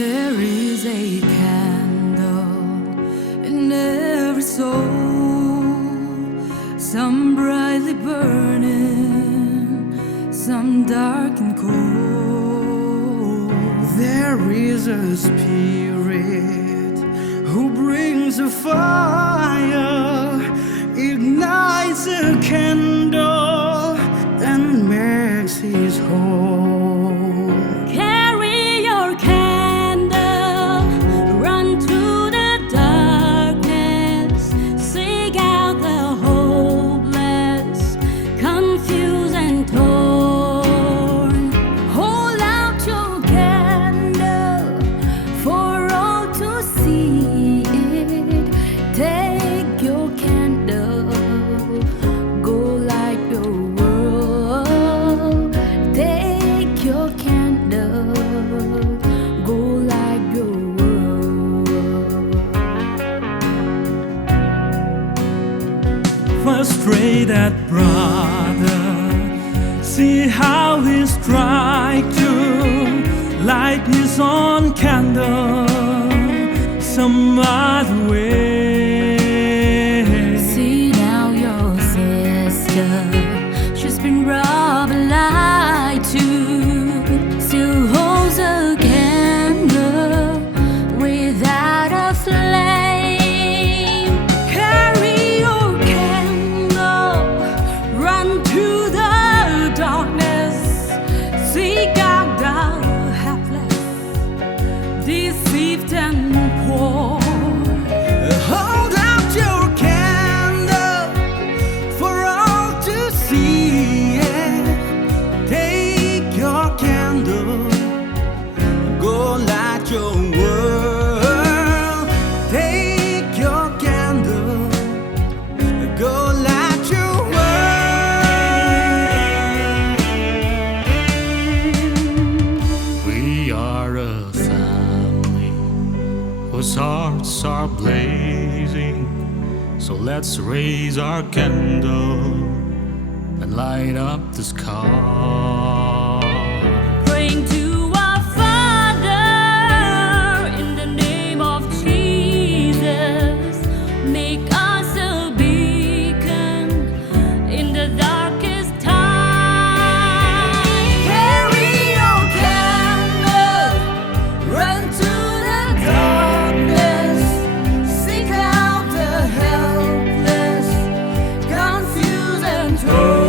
There is a candle in every soul, some brightly burning, some dark and cold. There is a spirit who brings a fire, ignites a candle, and makes his home. Carry your candle, run through the darkness, seek out the hopeless, confused and torn. Hold out your candle for all to see it. Take your candle, go light the world. Take your candle, go light the world. Frustrate that brother, see how he strike to light his own candle some other way. See now your sister, she's been robbed and lied to, still holds a candle without a flame. Carry your candle, run to the darkness, seek out the helpless, deceived and poor. Hold out your candle for all to see it. Take your candle, go light your world. Take your candle, go light your world. We are a family whose hearts are blazing, so let's raise our candle and light up the sky. Praying to our Father in the name of Jesus, make us a beacon in the darkest time. Carry your candle, run to the darkness, seek out the helpless, confused and torn.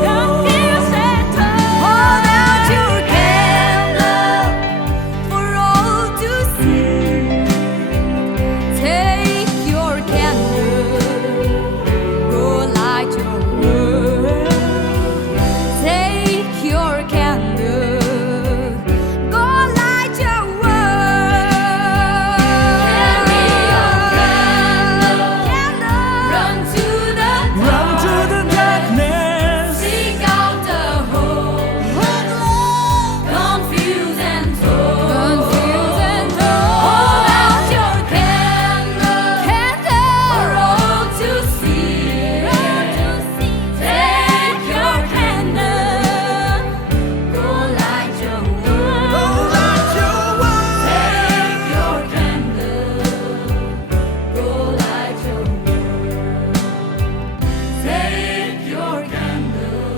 Hold out your candle for all to see. Take your candle, go light your world. Take your candle, go light your world. Carry your candle, run to the darkness. seek out the hope, confused and torn. Hold out your candle, for all to see. Take your candle, go light your world. Take your candle, go light your world. Take your candle,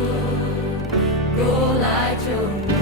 go light your world.